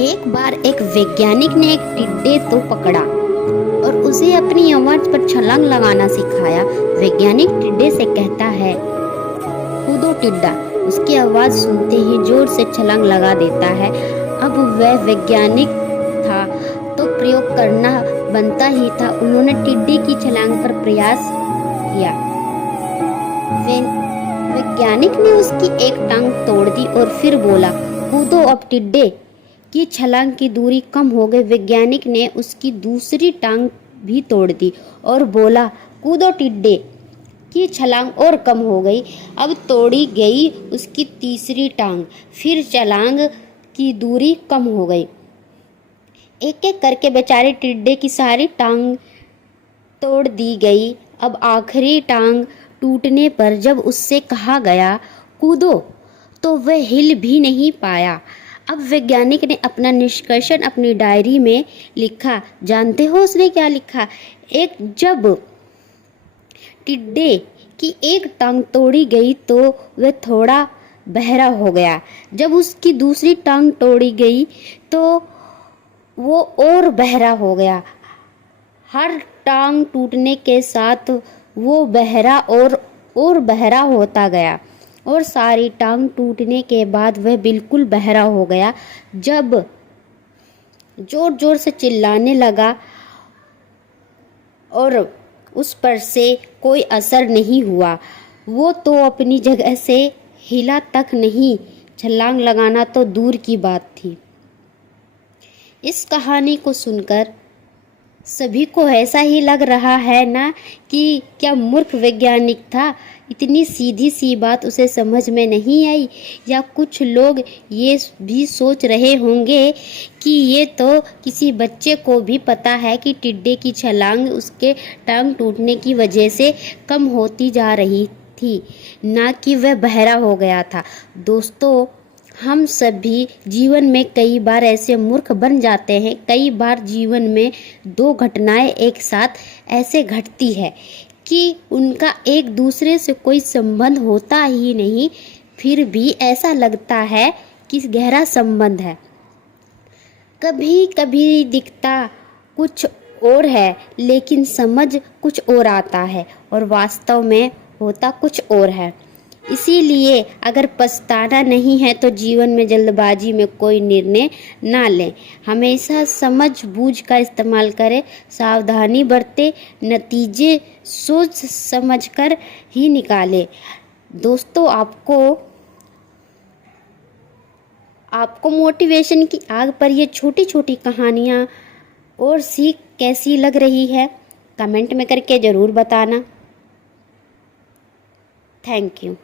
एक बार एक वैज्ञानिक ने एक टिड्डे तो पकड़ा और उसे अपनी आवाज पर छलांग लगाना सिखाया। वैज्ञानिक टिड्डे से कहता है, कूदो टिड्डा। उसकी आवाज सुनते ही जोर से छलांग लगा देता है। अब वह वैज्ञानिक था तो प्रयोग करना बनता ही था। उन्होंने टिड्डे की छलांग पर प्रयास किया। वैज्ञानिक ने उसकी एक टांग तोड़ दी और फिर बोला, कूदो अब टिड्डे। की छलांग की दूरी कम हो गई। वैज्ञानिक ने उसकी दूसरी टांग भी तोड़ दी और बोला, कूदो टिड्डे। की छलांग और कम हो गई। अब तोड़ी गई उसकी तीसरी टांग, फिर छलांग की दूरी कम हो गई। एक एक करके बेचारे टिड्डे की सारी टांग तोड़ दी गई। अब आखिरी टांग टूटने पर जब उससे कहा गया कूदो तो वह हिल भी नहीं पाया। अब वैज्ञानिक ने अपना निष्कर्षण अपनी डायरी में लिखा। जानते हो उसने क्या लिखा? जब टिड्डे की एक टांग तोड़ी गई तो वह थोड़ा बहरा हो गया। जब उसकी दूसरी टांग तोड़ी गई तो वो और बहरा हो गया। हर टांग टूटने के साथ वो बहरा और बहरा होता गया और सारी टांग टूटने के बाद वह बिल्कुल बहरा हो गया। जब जोर जोर से चिल्लाने लगा और उस पर से कोई असर नहीं हुआ। वो तो अपनी जगह से हिला तक नहीं, छलांग लगाना तो दूर की बात थी। इस कहानी को सुनकर सभी को ऐसा ही लग रहा है ना कि क्या मूर्ख वैज्ञानिक था, इतनी सीधी सी बात उसे समझ में नहीं आई। या कुछ लोग ये भी सोच रहे होंगे कि ये तो किसी बच्चे को भी पता है कि टिड्डे की छलांग उसके टांग टूटने की वजह से कम होती जा रही थी, ना कि वह बहरा हो गया था। दोस्तों, हम सभी जीवन में कई बार ऐसे मूर्ख बन जाते हैं। कई बार जीवन में दो घटनाएं एक साथ ऐसे घटती है कि उनका एक दूसरे से कोई संबंध होता ही नहीं, फिर भी ऐसा लगता है कि गहरा संबंध है। कभी कभी दिखता कुछ और है लेकिन समझ कुछ और आता है और वास्तव में होता कुछ और है। इसीलिए अगर पछताना नहीं है तो जीवन में जल्दबाजी में कोई निर्णय ना लें। हमेशा समझ बूझ का इस्तेमाल करें, सावधानी बरतें, नतीजे सोच समझ कर ही निकालें। दोस्तों, आपको मोटिवेशन की आग पर ये छोटी छोटी कहानियाँ और सीख कैसी लग रही है, कमेंट में करके ज़रूर बताना। Thank you.